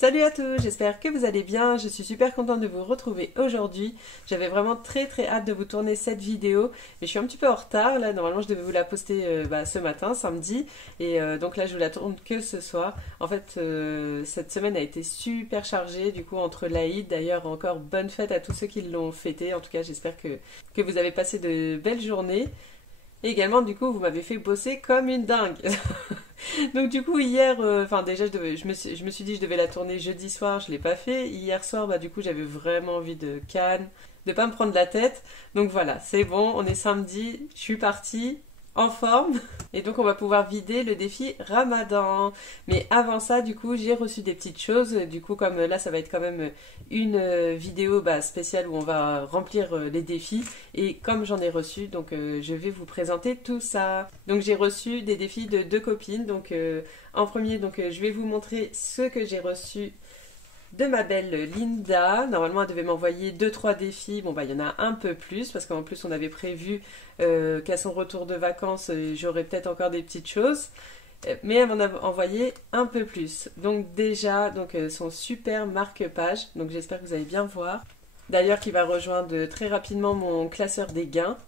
Salut à tous, j'espère que vous allez bien, je suis super contente de vous retrouver aujourd'hui. J'avais vraiment très hâte de vous tourner cette vidéo, mais je suis un petit peu en retard là, normalement je devais vous la poster ce matin, samedi, et donc là je vous la tourne que ce soir. En fait cette semaine a été super chargée, du coup entre l'Aïd, d'ailleurs encore bonne fête à tous ceux qui l'ont fêté, en tout cas j'espère que vous avez passé de belles journées. Et également, du coup, vous m'avez fait bosser comme une dingue. Donc du coup hier, déjà je me suis dit je devais la tourner jeudi soir, je l'ai pas fait. Hier soir, du coup j'avais vraiment envie de canne, de pas me prendre la tête. Donc voilà, c'est bon, on est samedi, je suis partie en forme. Et donc on va pouvoir vider le défi Ramadan. Mais avant ça, du coup, j'ai reçu des petites choses. Du coup, comme là, ça va être quand même une vidéo spéciale où on va remplir les défis. Et comme j'en ai reçu, donc je vais vous présenter tout ça. Donc j'ai reçu des défis de deux copines. Donc en premier, je vais vous montrer ce que j'ai reçu de ma belle Linda. Normalement, elle devait m'envoyer 2-3 défis. Bon, il y en a un peu plus parce qu'en plus, on avait prévu qu'à son retour de vacances, j'aurais peut-être encore des petites choses. Mais elle m'en a envoyé un peu plus. Donc déjà, son super marque-page. Donc j'espère que vous allez bien voir. D'ailleurs, qui va rejoindre très rapidement mon classeur des gains.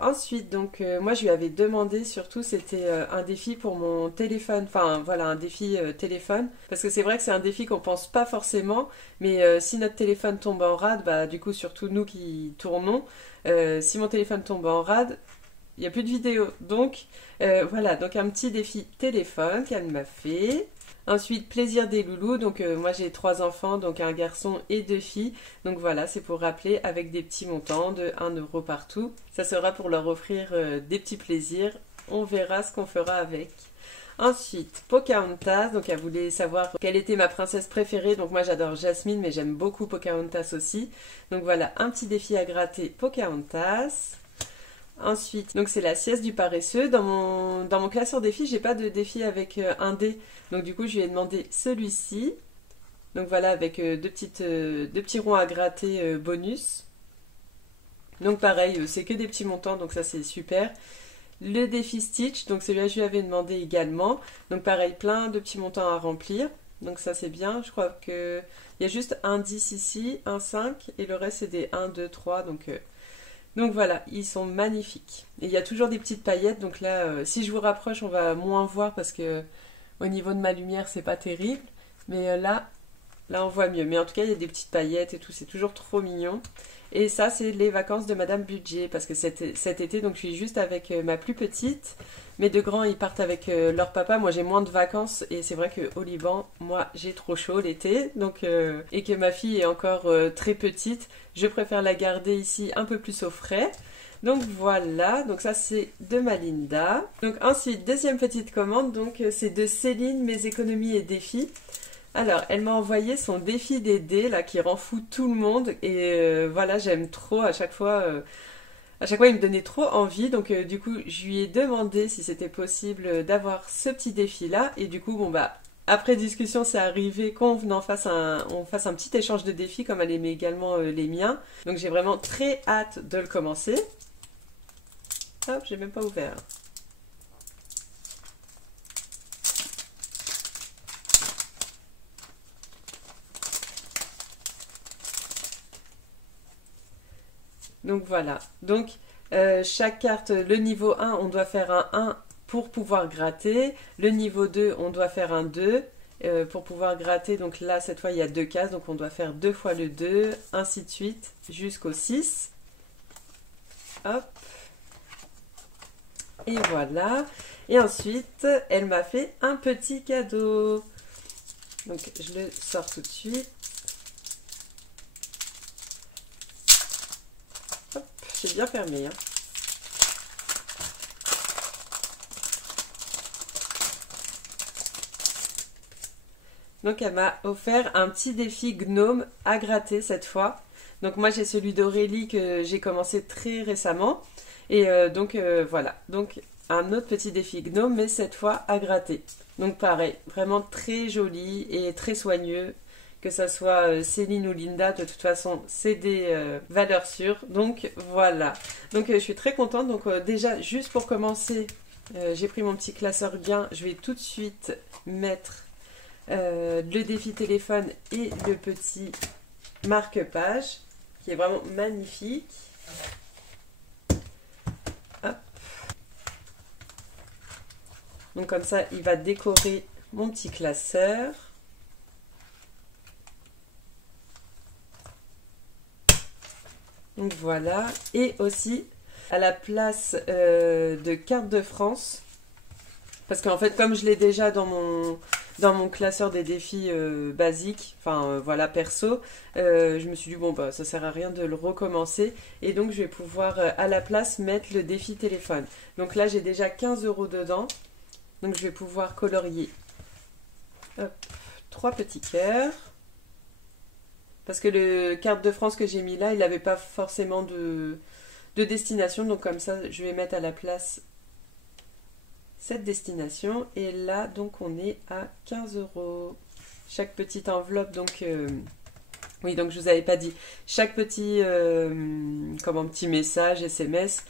Ensuite, moi je lui avais demandé surtout, c'était un défi pour mon téléphone, enfin voilà, un défi téléphone, parce que c'est vrai que c'est un défi qu'on pense pas forcément, mais si notre téléphone tombe en rade, du coup surtout nous qui tournons, si mon téléphone tombe en rade, il n'y a plus de vidéo. Donc voilà, donc un petit défi téléphone qu'elle m'a fait. Ensuite, plaisir des loulous. Donc moi j'ai 3 enfants, donc un garçon et 2 filles. Donc voilà, c'est pour rappeler avec des petits montants de 1 € partout. Ça sera pour leur offrir des petits plaisirs. On verra ce qu'on fera avec. Ensuite, Pocahontas. Donc elle voulait savoir quelle était ma princesse préférée. Donc moi j'adore Jasmine, mais j'aime beaucoup Pocahontas aussi. Donc voilà, un petit défi à gratter Pocahontas. Ensuite, donc c'est la sieste du paresseux. Dans mon classeur défi, j'ai pas de défi avec un dé. Donc du coup, je lui ai demandé celui-ci. Donc voilà, avec deux petits ronds à gratter bonus. Donc pareil, c'est que des petits montants, donc ça c'est super. Le défi Stitch, donc celui-là je lui avais demandé également. Donc pareil, plein de petits montants à remplir. Donc ça c'est bien, je crois que il y a juste un 10 ici, un 5 et le reste c'est des 1, 2, 3. Donc voilà, ils sont magnifiques. Et il y a toujours des petites paillettes, donc là, si je vous rapproche, on va moins voir parce que au niveau de ma lumière, c'est pas terrible. Mais là, on voit mieux. Mais en tout cas, il y a des petites paillettes et tout, c'est toujours trop mignon. Et ça, c'est les vacances de Madame Budget, parce que cet été, donc je suis juste avec ma plus petite. Mes 2 grands, ils partent avec leur papa. Moi, j'ai moins de vacances, et c'est vrai qu'au Liban, moi, j'ai trop chaud l'été. Et que ma fille est encore très petite, je préfère la garder ici un peu plus au frais. Donc voilà, donc ça c'est de ma Linda. Donc ensuite, deuxième petite commande, c'est de Céline, mes économies et défis. Alors, elle m'a envoyé son défi des dés, là, qui rend fou tout le monde. Et voilà, j'aime trop à chaque fois. À chaque fois, il me donnait trop envie. Donc, du coup, je lui ai demandé si c'était possible d'avoir ce petit défi-là. Et du coup, après discussion, c'est arrivé qu'on fasse un petit échange de défis, comme elle aimait également les miens. Donc, j'ai vraiment très hâte de le commencer. Hop, j'ai même pas ouvert. Donc voilà, chaque carte, le niveau 1, on doit faire un 1 pour pouvoir gratter. Le niveau 2, on doit faire un 2 pour pouvoir gratter. Donc là, cette fois, il y a 2 cases, donc on doit faire 2 fois le 2, ainsi de suite, jusqu'au 6. Hop. Et voilà. Et ensuite, elle m'a fait un petit cadeau. Donc je le sors tout de suite. J'ai bien fermé. Hein. Donc elle m'a offert un petit défi gnome à gratter cette fois. Donc moi j'ai celui d'Aurélie que j'ai commencé très récemment. Et voilà. Donc un autre petit défi gnome, mais cette fois à gratter. Donc pareil, vraiment très joli et très soigneux. Que ça soit Céline ou Linda, de toute façon, c'est des valeurs sûres. Donc voilà. Donc je suis très contente. Donc déjà, juste pour commencer, j'ai pris mon petit classeur gain. Je vais tout de suite mettre le défi téléphone et le petit marque-page qui est vraiment magnifique. Hop. Donc comme ça, il va décorer mon petit classeur. Donc voilà. Et aussi, à la place de carte de France, parce qu'en fait, comme je l'ai déjà dans mon classeur des défis basiques, enfin voilà, perso, je me suis dit, bon, bah ça sert à rien de le recommencer. Et donc, je vais pouvoir, à la place, mettre le défi téléphone. Donc là, j'ai déjà 15 € dedans. Donc, je vais pouvoir colorier 3 petits cœurs. Parce que le carte de France que j'ai mis là, il n'avait pas forcément de destination. Donc, comme ça, je vais mettre à la place cette destination. Et là, donc, on est à 15 €. Chaque petite enveloppe, donc... oui, donc je vous avais pas dit. Chaque petit, petit message, SMS,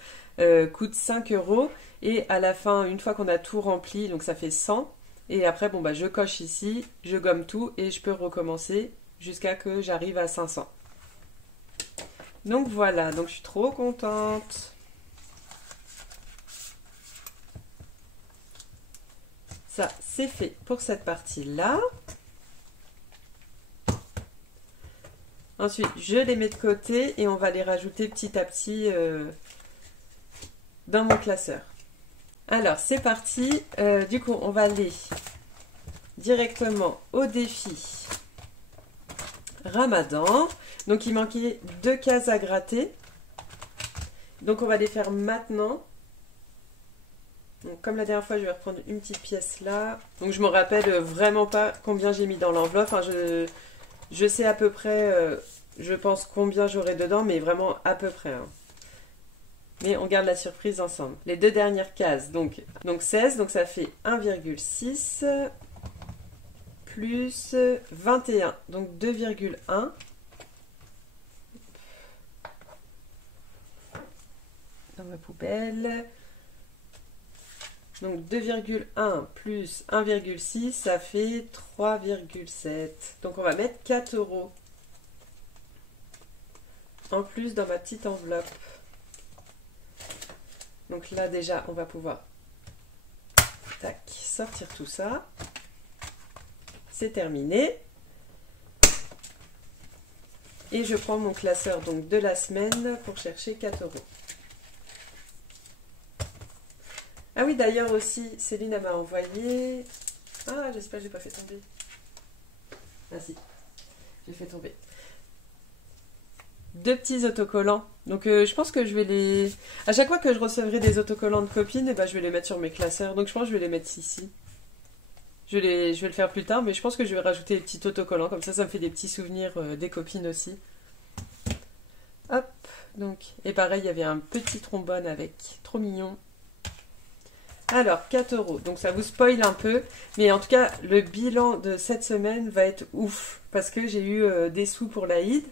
coûte 5 €. Et à la fin, une fois qu'on a tout rempli, donc ça fait 100. Et après, bon, bah, je coche ici, je gomme tout et je peux recommencer jusqu'à que j'arrive à 500. Donc voilà, donc je suis trop contente. Ça, c'est fait pour cette partie-là. Ensuite, je les mets de côté et on va les rajouter petit à petit dans mon classeur. Alors, c'est parti. Du coup, on va aller directement au défi Ramadan. Donc, il manquait 2 cases à gratter. Donc, on va les faire maintenant. Donc, comme la dernière fois, je vais reprendre une petite pièce là. Donc, je me rappelle vraiment pas combien j'ai mis dans l'enveloppe. Enfin, je sais à peu près, je pense combien j'aurai dedans, mais vraiment à peu près. Hein. Mais on garde la surprise ensemble. Les 2 dernières cases, donc 16, donc ça fait 1,6 plus 21, donc 2,1. Dans ma poubelle. Donc 2,1 plus 1,6, ça fait 3,7. Donc on va mettre 4 € en plus dans ma petite enveloppe. Donc là déjà on va pouvoir tac, sortir tout ça. C'est terminé. Et je prends mon classeur donc de la semaine pour chercher 4 €. Ah oui, d'ailleurs aussi, Céline m'a envoyé... Ah, j'espère que je n'ai pas fait tomber. Ah si, j'ai fait tomber. 2 petits autocollants. Donc je pense que je vais les... À chaque fois que je recevrai des autocollants de copines, eh ben, je vais les mettre sur mes classeurs. Donc je pense que je vais les mettre ici. Je vais le faire plus tard, mais je pense que je vais rajouter des petits autocollants. Comme ça me fait des petits souvenirs des copines aussi. Hop, donc... Et pareil, il y avait un petit trombone avec. Trop mignon. Alors, 4 €. Donc, ça vous spoil un peu. Mais en tout cas, le bilan de cette semaine va être ouf. Parce que j'ai eu des sous pour l'Aïd.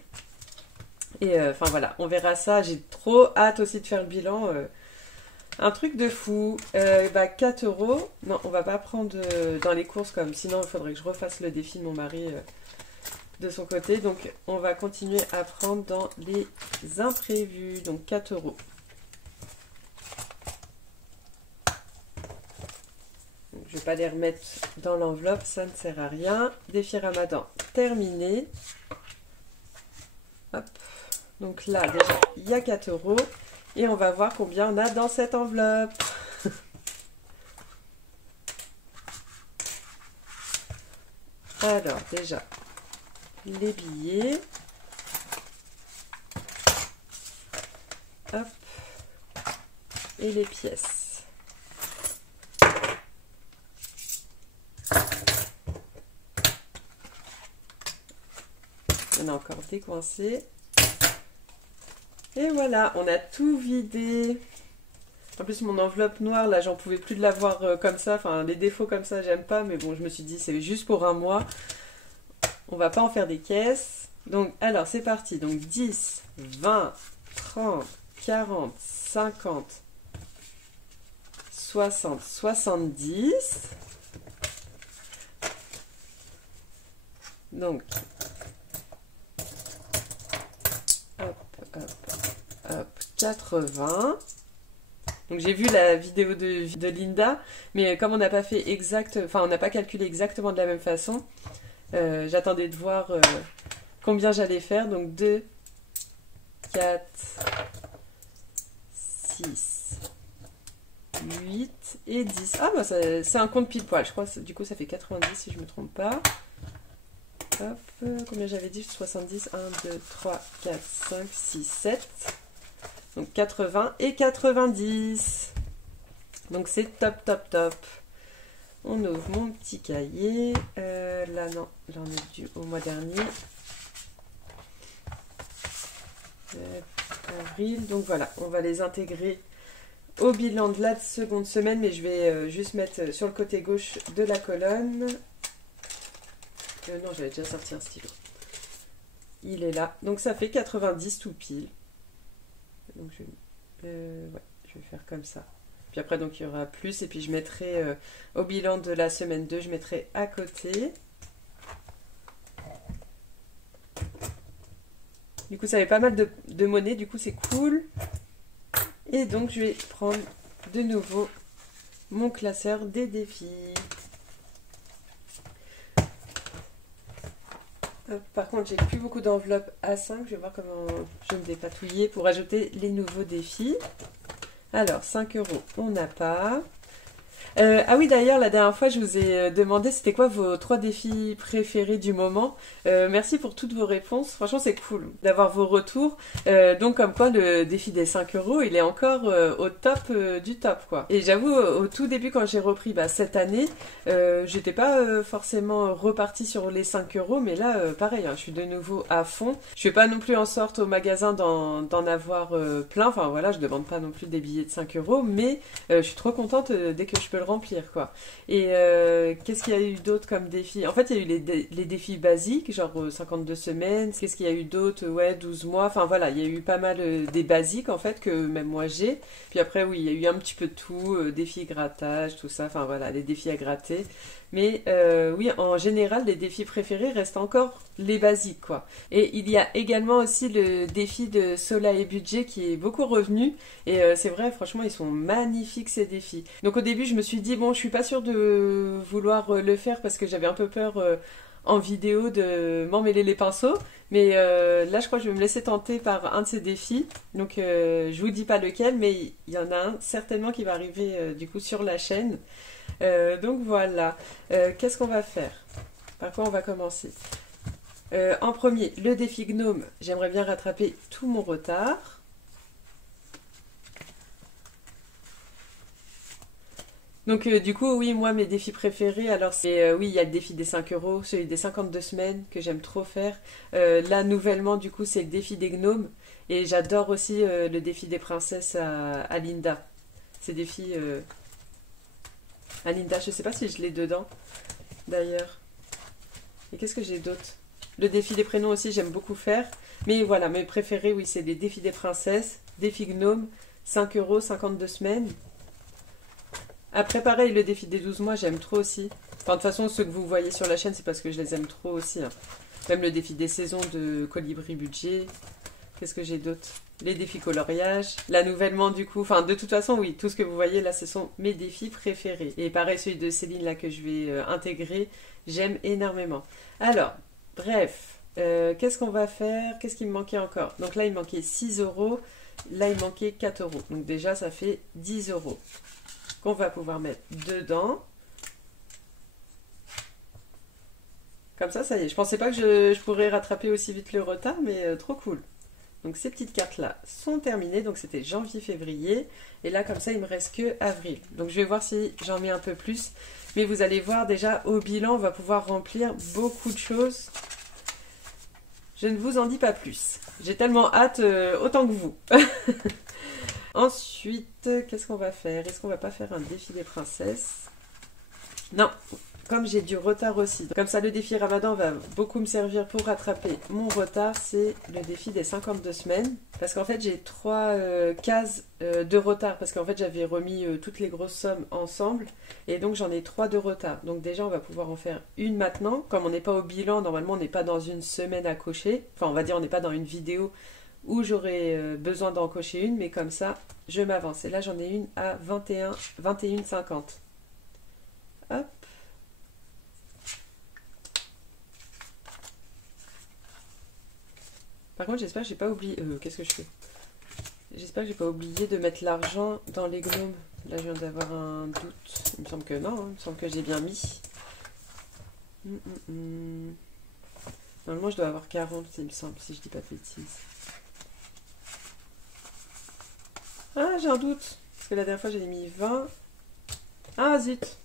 Et enfin, voilà, on verra ça. J'ai trop hâte aussi de faire le bilan. Un truc de fou. 4 €. Non, on va pas prendre dans les courses comme. Sinon, il faudrait que je refasse le défi de mon mari de son côté. Donc, on va continuer à prendre dans les imprévus. Donc, 4 €. Je ne vais pas les remettre dans l'enveloppe, ça ne sert à rien. Défi Ramadan terminé. Hop. Donc là, déjà, il y a 4 €. Et on va voir combien on a dans cette enveloppe. Alors, déjà, les billets. Hop. Et les pièces. On a encore décoincé. Et voilà, on a tout vidé. En plus, mon enveloppe noire, là, j'en pouvais plus de l'avoir comme ça. Enfin, les défauts comme ça, j'aime pas. Mais bon, je me suis dit, c'est juste pour un mois. On va pas en faire des caisses. Donc, alors, c'est parti. Donc, 10, 20, 30, 40, 50, 60, 70. Donc, hop, hop, hop, 80. Donc j'ai vu la vidéo de Linda, mais comme on n'a pas fait exact, enfin on n'a pas calculé exactement de la même façon, j'attendais de voir combien j'allais faire. Donc 2, 4, 6, 8 et 10. Ah bah c'est un compte pile poil, je crois, du coup ça fait 90 si je me trompe pas. Hop, combien j'avais dit? 70, 1, 2, 3, 4, 5, 6, 7. Donc 80 et 90. Donc c'est top, top, top. On ouvre mon petit cahier. Là, non, j'en ai dû au mois dernier. Avril. Donc voilà, on va les intégrer au bilan de la seconde semaine. Mais je vais juste mettre sur le côté gauche de la colonne. Non, j'avais déjà sorti un stylo. Il est là. Donc ça fait 90 tout pile. Donc ouais, je vais faire comme ça. Puis après, donc il y aura plus. Et puis je mettrai au bilan de la semaine 2, je mettrai à côté. Du coup, ça fait pas mal de monnaie. Du coup, c'est cool. Et donc, je vais prendre de nouveau mon classeur des défis. Par contre, j'ai plus beaucoup d'enveloppes A5. Je vais voir comment je vais me dépatouiller pour ajouter les nouveaux défis. Alors, 5 €, on n'a pas. Ah oui, d'ailleurs, la dernière fois, je vous ai demandé c'était quoi vos 3 défis préférés du moment. Merci pour toutes vos réponses. Franchement, c'est cool d'avoir vos retours. Donc, comme quoi, le défi des 5 €, il est encore au top du top, quoi. Et j'avoue, au tout début, quand j'ai repris cette année, j'étais pas forcément repartie sur les 5 €, mais là, pareil, hein, je suis de nouveau à fond. Je fais pas non plus en sorte au magasin d'en avoir plein. Enfin, voilà, je demande pas non plus des billets de 5 €, mais je suis trop contente dès que je peux le remplir, quoi. Et qu'est-ce qu'il y a eu d'autre comme défi? En fait, il y a eu les défis basiques, genre 52 semaines. Qu'est-ce qu'il y a eu d'autre? Ouais, 12 mois. Enfin voilà, il y a eu pas mal des basiques en fait que même moi j'ai. Puis après, oui, il y a eu un petit peu de tout, défis grattage, tout ça. Enfin voilà, les défis à gratter. Mais oui, en général, les défis préférés restent encore les basiques, quoi. Et il y a également aussi le défi de Soleil et Budget qui est beaucoup revenu. Et c'est vrai, franchement, ils sont magnifiques ces défis. Donc au début, je me suis dit, bon, je suis pas sûre de vouloir le faire parce que j'avais un peu peur en vidéo de m'emmêler les pinceaux. Mais là, je crois que je vais me laisser tenter par un de ces défis. Donc je vous dis pas lequel, mais il y en a un certainement qui va arriver du coup sur la chaîne. Donc voilà, qu'est-ce qu'on va faire? Par quoi on va commencer? En premier, le défi gnome. J'aimerais bien rattraper tout mon retard. Donc du coup, oui, moi, mes défis préférés, alors c'est, oui, il y a le défi des 5 €, celui des 52 semaines que j'aime trop faire. Là, nouvellement, du coup, c'est le défi des gnomes. Et j'adore aussi le défi des princesses à Linda. Ces défis... à Linda, je sais pas si je l'ai dedans, d'ailleurs. Et qu'est-ce que j'ai d'autre? Le défi des prénoms aussi, j'aime beaucoup faire. Mais voilà, mes préférés, oui, c'est les défis des princesses, défi gnome, 5 €, 52 semaines. Après, pareil, le défi des 12 mois, j'aime trop aussi. Enfin, de toute façon, ceux que vous voyez sur la chaîne, c'est parce que je les aime trop aussi, hein. Même le défi des saisons de Colibri Budget. Qu'est-ce que j'ai d'autre? Les défis coloriage. Là, nouvellement, du coup, enfin, de toute façon, oui, tout ce que vous voyez là, ce sont mes défis préférés. Et pareil, celui de Céline, là, que je vais intégrer, j'aime énormément. Alors, bref, qu'est-ce qu'on va faire? Qu'est-ce qui me manquait encore? Donc là, il manquait 6 €. Là, il manquait 4 €. Donc déjà, ça fait 10 € qu'on va pouvoir mettre dedans. Comme ça y est. Je pensais pas que je pourrais rattraper aussi vite le retard, mais trop cool. Donc ces petites cartes-là sont terminées. Donc c'était janvier-février. Et là, comme ça, il me reste que avril. Donc je vais voir si j'en mets un peu plus. Mais vous allez voir, déjà, au bilan, on va pouvoir remplir beaucoup de choses. Je ne vous en dis pas plus. J'ai tellement hâte, autant que vous. Ensuite, qu'est-ce qu'on va faire? Est-ce qu'on va pas faire un défi des princesses? Non, comme j'ai du retard aussi. Comme ça, le défi Ramadan va beaucoup me servir pour rattraper mon retard. C'est le défi des 52 semaines. Parce qu'en fait, j'ai 3 cases de retard. Parce qu'en fait, j'avais remis toutes les grosses sommes ensemble. Et donc, j'en ai 3 de retard. Donc déjà, on va pouvoir en faire une maintenant. Comme on n'est pas au bilan, normalement, on n'est pas dans une semaine à cocher. Enfin, on va dire, on n'est pas dans une vidéo où j'aurai besoin d'en cocher une. Mais comme ça, je m'avance. Et là, j'en ai une à 21,50. Hop. Par contre, j'espère que j'ai pas oublié... qu'est-ce que je fais? J'espère que j'ai pas oublié de mettre l'argent dans les gnomes. Là, je viens d'avoir un doute. Il me semble que non, hein. Il me semble que j'ai bien mis. Normalement, je dois avoir 40, il me semble, si je dis pas de bêtises. Ah, j'ai un doute. Parce que la dernière fois, j'ai mis 20. Ah, zut.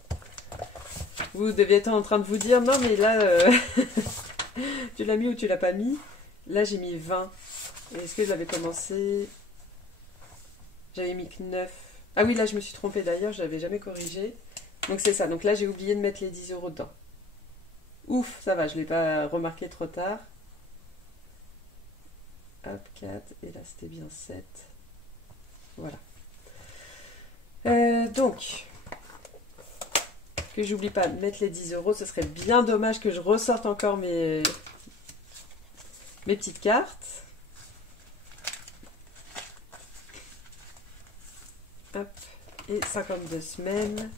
Vous deviez être en train de vous dire, non, mais là, tu l'as mis ou tu l'as pas mis? Là, j'ai mis 20. Est-ce que j'avais commencé? J'avais mis que 9. Ah oui, là, je me suis trompée d'ailleurs, je l'avais jamais corrigé. Donc, c'est ça. Donc là, j'ai oublié de mettre les 10 € dedans. Ouf, ça va, je ne l'ai pas remarqué trop tard. Hop, 4. Et là, c'était bien 7. Voilà. Donc, que j'oublie pas de mettre les 10 €. Ce serait bien dommage que je ressorte encore mes petites cartes. Hop, et 52 semaines.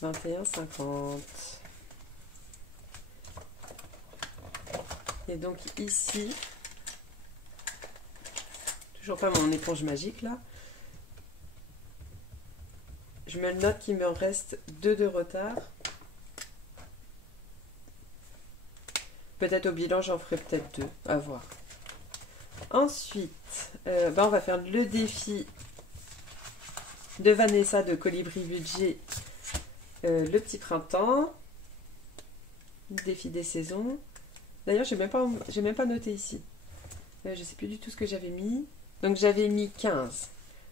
« 21,50 ». Et donc ici, toujours pas mon éponge magique là, je me note qu'il me reste 2 de retard. Peut-être au bilan, j'en ferai peut-être 2, à voir. Ensuite, on va faire le défi de Vanessa de Colibri Budget, le petit printemps, défi des saisons. D'ailleurs, j'ai même pas noté ici. Je sais plus du tout ce que j'avais mis. Donc j'avais mis 15.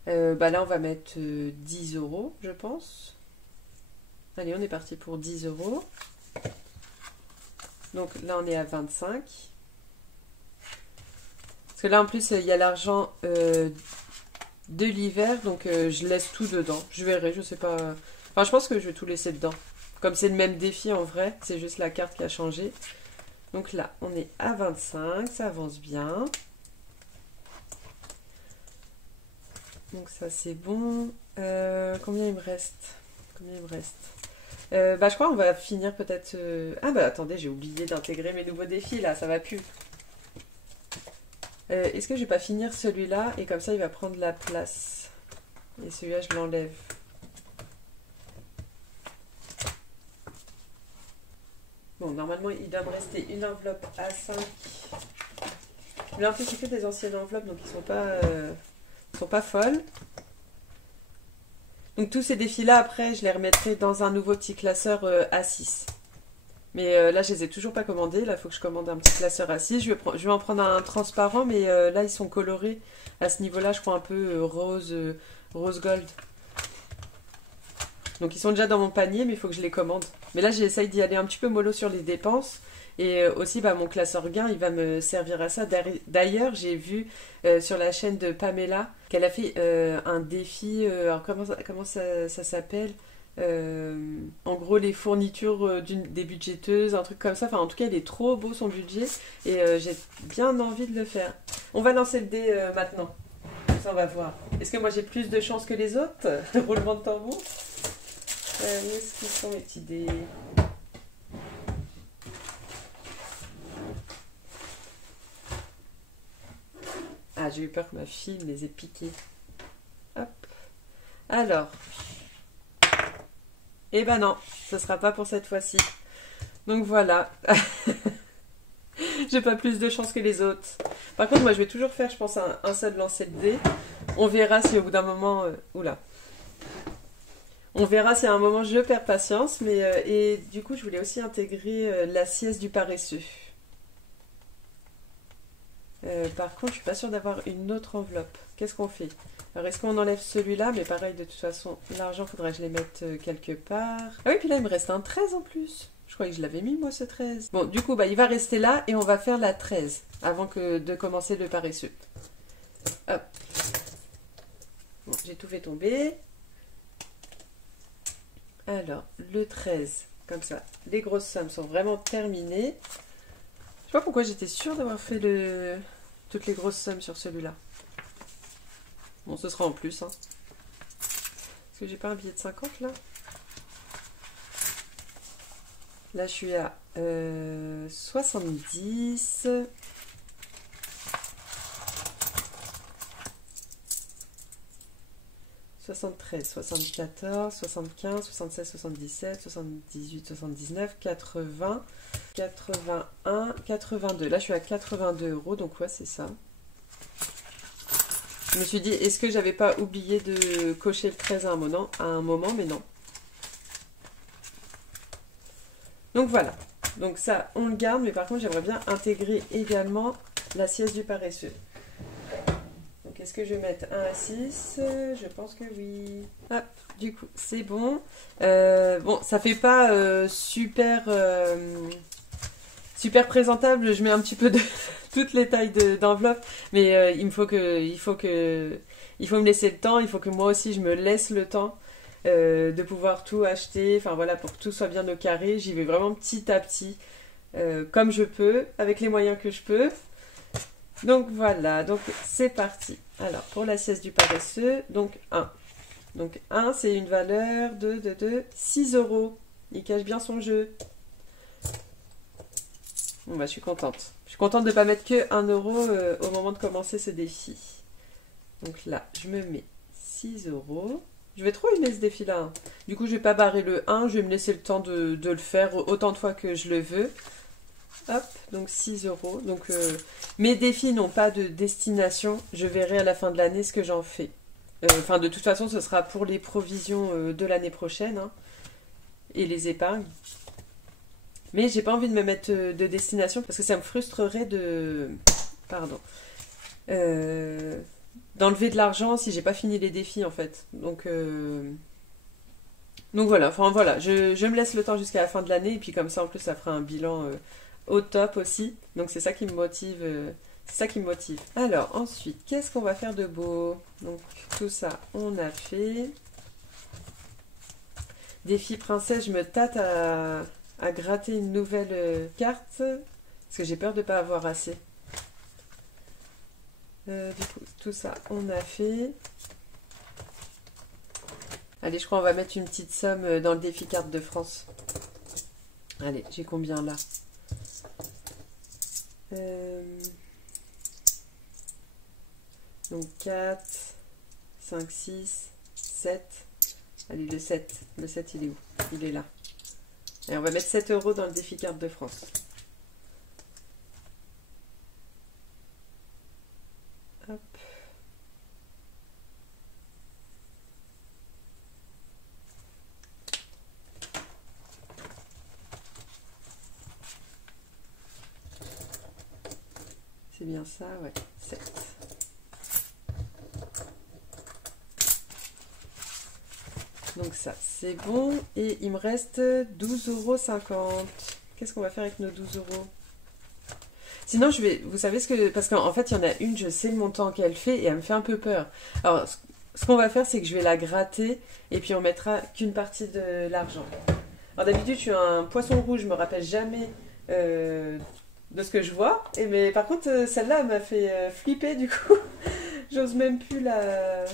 Là, on va mettre 10 €, je pense. Allez, on est parti pour 10 €. Donc là, on est à 25. Parce que là, en plus, il y a l'argent de l'hiver. Donc, je laisse tout dedans. Je verrai, je sais pas. Enfin, je pense que je vais tout laisser dedans. Comme c'est le même défi en vrai. C'est juste la carte qui a changé. Donc là, on est à 25. Ça avance bien. Donc ça, c'est bon. Combien il me reste? Je crois qu'on va finir peut-être... Ah attendez, j'ai oublié d'intégrer mes nouveaux défis là, ça va plus. Est-ce que je vais pas finir celui-là et comme ça il va prendre la place? Et celui-là je l'enlève. Bon, normalement il doit me rester une enveloppe A5. Mais en plus j'ai fait des anciennes enveloppes donc ils sont pas folles. Donc tous ces défis-là, après, je les remettrai dans un nouveau petit classeur A6. Mais là, je les ai toujours pas commandés. Là, il faut que je commande un petit classeur A6. Je vais en prendre un transparent, mais là, ils sont colorés. À ce niveau-là, je crois un peu rose gold. Donc, ils sont déjà dans mon panier, mais il faut que je les commande. Mais là, j'essaye d'y aller un petit peu mollo sur les dépenses. Et aussi, mon classeur gain, il va me servir à ça. D'ailleurs, j'ai vu sur la chaîne de Pamela qu'elle a fait un défi. Alors, comment ça s'appelle? En gros, les fournitures des budgéteuses, un truc comme ça. Enfin, en tout cas, il est trop beau son budget. Et j'ai bien envie de le faire. On va lancer le dé maintenant. Ça, on va voir. Est-ce que moi, j'ai plus de chance que les autres? Roulement de tambour. Où est-ce qu'ils sont, mes petits dés? Ah, j'ai eu peur que ma fille me les ait piqués. Hop. Alors. Eh ben non, ce sera pas pour cette fois-ci. Donc voilà. J'ai pas plus de chance que les autres. Par contre, moi, je vais toujours faire, je pense, un seul lancer de dés. On verra si au bout d'un moment... Oula. On verra si à un moment je perds patience. Mais et du coup, je voulais aussi intégrer la sieste du paresseux. Par contre, je suis pas sûre d'avoir une autre enveloppe. Qu'est-ce qu'on fait? Alors, est-ce qu'on enlève celui-là? Mais pareil, de toute façon, l'argent, faudrait que je les mette quelque part. Ah oui, puis là, il me reste un 13 en plus. Je croyais que je l'avais mis, moi, ce 13. Bon, du coup, bah, il va rester là et on va faire la 13 avant de commencer le paresseux. Hop. Bon, j'ai tout fait tomber. Alors, le 13, comme ça. Les grosses sommes sont vraiment terminées. Je sais pas pourquoi j'étais sûre d'avoir fait toutes les grosses sommes sur celui-là. Bon, ce sera en plus. Hein. Est-ce que j'ai pas un billet de 50 là? Là, je suis à 70. 73, 74, 75, 76, 77, 78, 79, 80, 81, 82. Là, je suis à 82 €, donc ouais, c'est ça. Je me suis dit, est-ce que j'avais pas oublié de cocher le 13 à un moment, mais non. Donc voilà. Donc ça, on le garde, mais par contre, j'aimerais bien intégrer également la sieste du paresseux. Donc est-ce que je vais mettre 1 à 6? Je pense que oui. Hop, du coup, c'est bon. Bon, ça fait pas super présentable. Je mets un petit peu de toutes les tailles d'enveloppe, mais il faut me laisser le temps. Il faut que moi aussi je me laisse le temps de pouvoir tout acheter. Enfin voilà, pour que tout soit bien au carré. J'y vais vraiment petit à petit, comme je peux, avec les moyens que je peux. Donc voilà, donc c'est parti. Alors pour la sieste du paresseux, donc 1. Donc 1, c'est une valeur de 6 €. Il cache bien son jeu. Bon bah je suis contente. Je suis contente de ne pas mettre que 1 € au moment de commencer ce défi. Donc là, je me mets 6 €. Je vais trop aimer ce défi-là. Hein. Du coup, je vais pas barrer le 1, je vais me laisser le temps de le faire autant de fois que je le veux. Hop, donc 6 €. Donc mes défis n'ont pas de destination. Je verrai à la fin de l'année ce que j'en fais. Enfin, de toute façon, ce sera pour les provisions de l'année prochaine. Hein, et les épargnes. Mais j'ai pas envie de me mettre de destination parce que ça me frustrerait d'enlever de l'argent si j'ai pas fini les défis en fait. Donc voilà, enfin voilà, je me laisse le temps jusqu'à la fin de l'année et puis comme ça en plus ça fera un bilan au top aussi. Donc c'est ça qui me motive. C'est ça qui me motive. Alors ensuite, qu'est-ce qu'on va faire de beau? Donc tout ça, on a fait. Défi princesse, je me tâte à gratter une nouvelle carte parce que j'ai peur de ne pas avoir assez. Du coup, tout ça, on a fait. Allez, je crois qu'on va mettre une petite somme dans le défi carte de France. Allez, j'ai combien là? Donc 4, 5, 6, 7. Allez, le 7. Le 7, il est où? Il est là. Et on va mettre 7 € dans le défi carte de France. Hop. C'est bien ça, ouais. 7. Donc ça, c'est bon. Et il me reste 12,50 €. Qu'est-ce qu'on va faire avec nos 12 €? Sinon, vous savez ce que... Parce qu'en fait, il y en a une, je sais le montant qu'elle fait et elle me fait un peu peur. Alors, ce qu'on va faire, c'est que je vais la gratter et puis on mettra qu'une partie de l'argent. Alors d'habitude, je suis un poisson rouge, je me rappelle jamais de ce que je vois. Mais par contre, celle-là, elle m'a fait flipper du coup. J'ose même plus la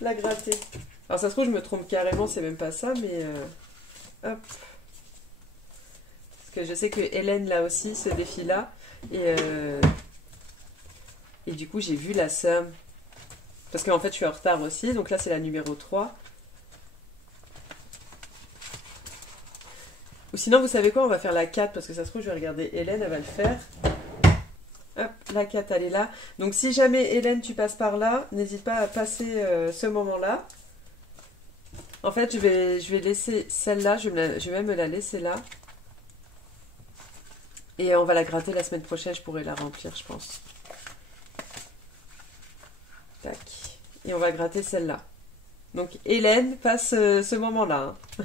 gratter. Alors ça se trouve, je me trompe carrément, c'est même pas ça, mais hop. Parce que je sais que Hélène l'a aussi, ce défi-là. Et du coup, j'ai vu la somme. Parce qu'en fait, je suis en retard aussi. Donc là, c'est la numéro 3. Ou sinon, vous savez quoi? On va faire la 4. Parce que ça se trouve, je vais regarder Hélène, elle va le faire. Hop, la 4, elle est là. Donc si jamais, Hélène, tu passes par là, n'hésite pas à passer ce moment-là. En fait, je vais laisser celle-là. Je vais même me la laisser là. Et on va la gratter la semaine prochaine, je pourrai la remplir, je pense. Tac. et on va gratter celle-là. Donc Hélène passe ce moment-là. Hein.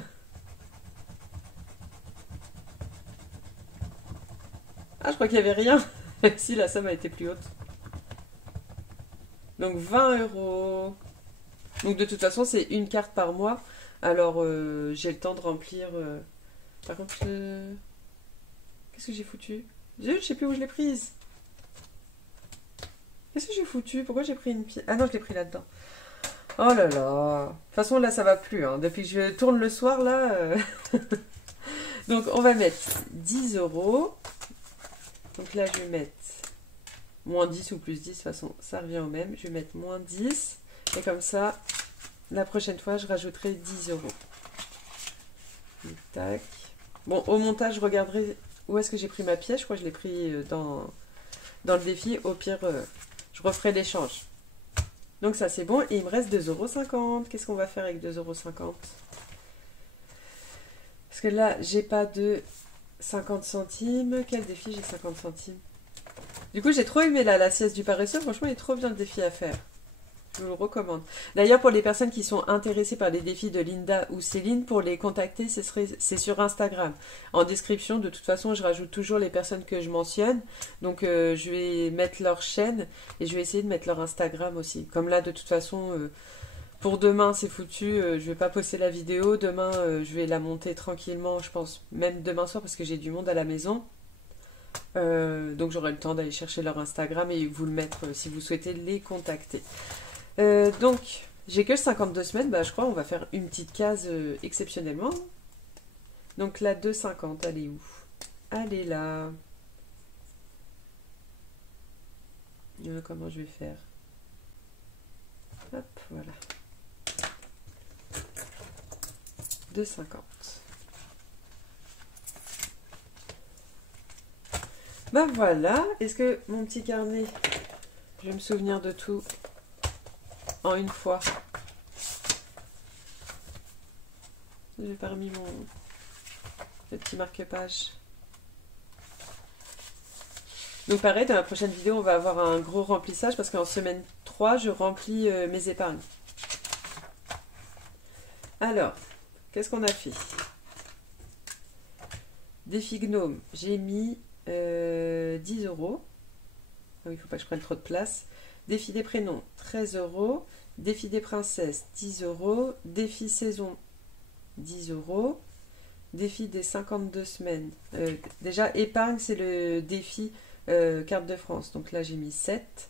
Ah, je crois qu'il n'y avait rien. Si, la somme a été plus haute. Donc 20 €. Donc de toute façon, c'est une carte par mois. Alors j'ai le temps de remplir. Par contre, qu'est-ce que j'ai foutu? Je sais plus où je l'ai prise. Qu'est-ce que j'ai foutu? Pourquoi j'ai pris une pièce? Ah non, je l'ai pris là-dedans. Oh là là. De toute façon, là, ça va plus. Hein. Depuis que je tourne le soir, là. Donc, on va mettre 10 €. Donc là, je vais mettre moins 10 ou plus 10. De toute façon, ça revient au même. Je vais mettre moins 10. Et comme ça, la prochaine fois, je rajouterai 10 €. Tac. Bon, au montage, je regarderai où est-ce que j'ai pris ma pièce. Je crois que je l'ai pris dans le défi. Au pire, je referai l'échange. Donc ça, c'est bon. Et il me reste 2,50 €. Qu'est-ce qu'on va faire avec 2,50 €? Parce que là, j'ai pas de 50 centimes. Quel défi? J'ai 50 centimes. Du coup, j'ai trop aimé la sieste du paresseux. Franchement, il est trop bien le défi à faire. Je vous le recommande. D'ailleurs, pour les personnes qui sont intéressées par les défis de Linda ou Céline, pour les contacter, c'est sur Instagram. En description, de toute façon, je rajoute toujours les personnes que je mentionne. Donc, je vais mettre leur chaîne et je vais essayer de mettre leur Instagram aussi. Comme là, de toute façon, pour demain, c'est foutu. Je vais pas poster la vidéo. Demain, je vais la monter tranquillement, je pense. Même demain soir, parce que j'ai du monde à la maison. Donc, j'aurai le temps d'aller chercher leur Instagram et vous le mettre si vous souhaitez les contacter. Donc, j'ai que 52 semaines, bah, je crois on va faire une petite case exceptionnellement. Donc la 2,50, elle est où? Elle est là. Comment je vais faire? Hop, voilà. 2,50. Bah voilà, est-ce que mon petit carnet, je vais me souvenir de tout en une fois? J'ai pas remis le petit marque-page. Donc pareil, dans la prochaine vidéo, on va avoir un gros remplissage parce qu'en semaine 3, je remplis mes épargnes. Alors, qu'est-ce qu'on a fait? Défi gnome, j'ai mis 10 €. Ah oui, il ne faut pas que je prenne trop de place. Défi des prénoms, 13 €. Défi des princesses, 10 €. Défi saison, 10 €. Défi des 52 semaines. Déjà, épargne, c'est le défi carte de France. Donc là, j'ai mis 7.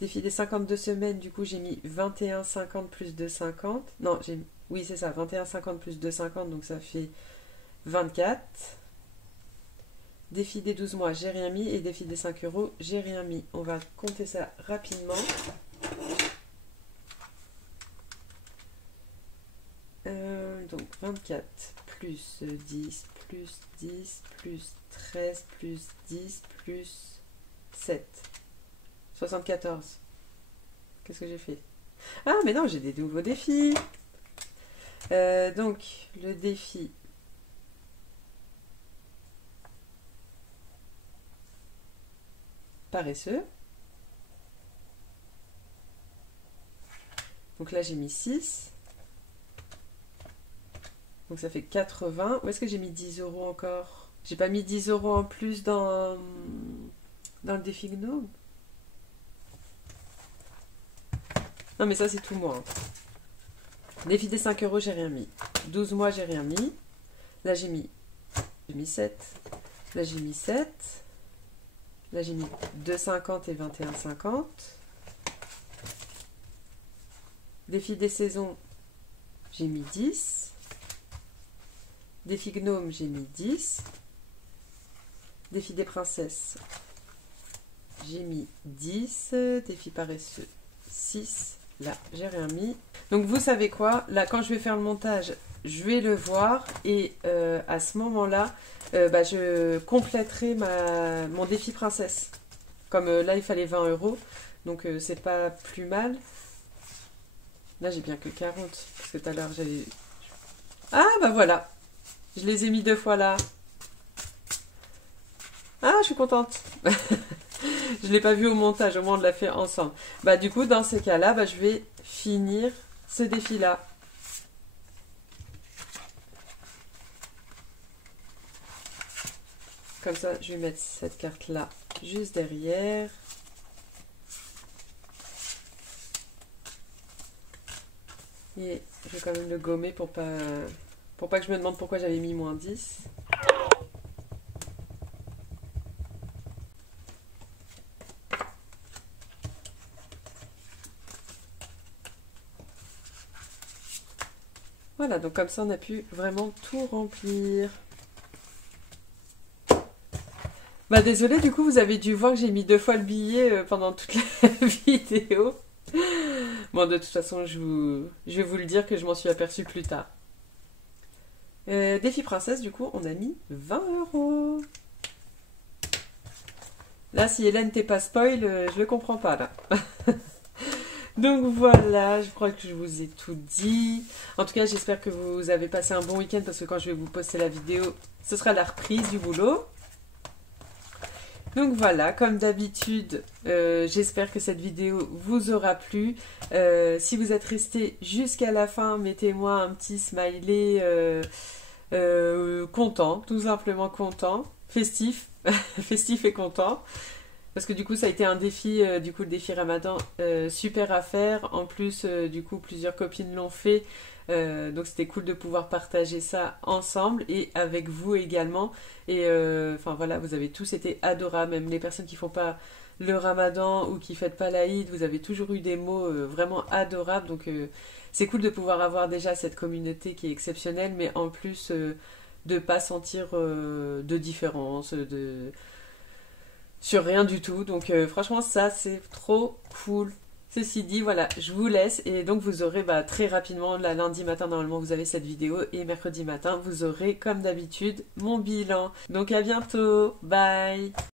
Défi des 52 semaines, du coup, j'ai mis 21,50 plus 2,50. Non, oui, c'est ça, 21,50 plus 2,50, donc ça fait 24. Défi des 12 mois, j'ai rien mis. Et défi des 5 €, j'ai rien mis. On va compter ça rapidement. Donc 24 plus 10 plus 10 plus 13 plus 10 plus 7. 74. Qu'est-ce que j'ai fait? Ah, mais non, j'ai des nouveaux défis. Donc, le défi... paresseux. Donc là, j'ai mis 6. Donc ça fait 80. Où est-ce que j'ai mis 10 € encore? J'ai pas mis 10 € en plus dans le défi gnome. Non mais ça c'est tout moi. Défi des 5 €, j'ai rien mis. 12 mois, j'ai rien mis. Là j'ai mis 7. Là j'ai mis 7. Là j'ai mis 2,50 et 21,50. Défi des saisons, j'ai mis 10. Défi gnome, j'ai mis 10. Défi des princesses, j'ai mis 10. Défi paresseux, 6. Là, j'ai rien mis. Donc, vous savez quoi? Là, quand je vais faire le montage, je vais le voir. Et à ce moment-là, je compléterai mon défi princesse. Comme là, il fallait 20 €. Donc, c'est pas plus mal. Là, j'ai bien que 40. Parce que tout à l'heure, j'ai... Ah, bah voilà. Je les ai mis 2 fois là. Ah, je suis contente. Je ne l'ai pas vu au montage, au moins on l'a fait ensemble. Bah du coup, dans ces cas-là, je vais finir ce défi-là. Comme ça, je vais mettre cette carte-là juste derrière. Et je vais quand même le gommer pour pas que je me demande pourquoi j'avais mis -10. Voilà, donc comme ça on a pu vraiment tout remplir. Bah désolé, du coup vous avez dû voir que j'ai mis 2 fois le billet pendant toute la vidéo. Bon, de toute façon je vais vous le dire que je m'en suis aperçue plus tard. Défi princesse, du coup on a mis 20 €. Là si Hélène t'es pas spoil, je le comprends pas là. Donc voilà, je crois que je vous ai tout dit. En tout cas, j'espère que vous avez passé un bon week-end parce que quand je vais vous poster la vidéo, ce sera la reprise du boulot. Donc voilà, comme d'habitude, j'espère que cette vidéo vous aura plu. Si vous êtes resté jusqu'à la fin, mettez-moi un petit smiley content, tout simplement content, festif, festif et content. Parce que du coup ça a été un défi, du coup le défi Ramadan, super à faire. En plus, du coup plusieurs copines l'ont fait. Donc c'était cool de pouvoir partager ça ensemble et avec vous également. Et enfin voilà, vous avez tous été adorables, même les personnes qui font pas le Ramadan ou qui fêtent pas l'Aïd, vous avez toujours eu des mots vraiment adorables. Donc c'est cool de pouvoir avoir déjà cette communauté qui est exceptionnelle, mais en plus de pas sentir de différence, sur rien du tout. Donc franchement ça c'est trop cool. Ceci dit, voilà, je vous laisse et donc vous aurez très rapidement, là, lundi matin normalement vous avez cette vidéo et mercredi matin vous aurez comme d'habitude mon bilan. Donc à bientôt, bye.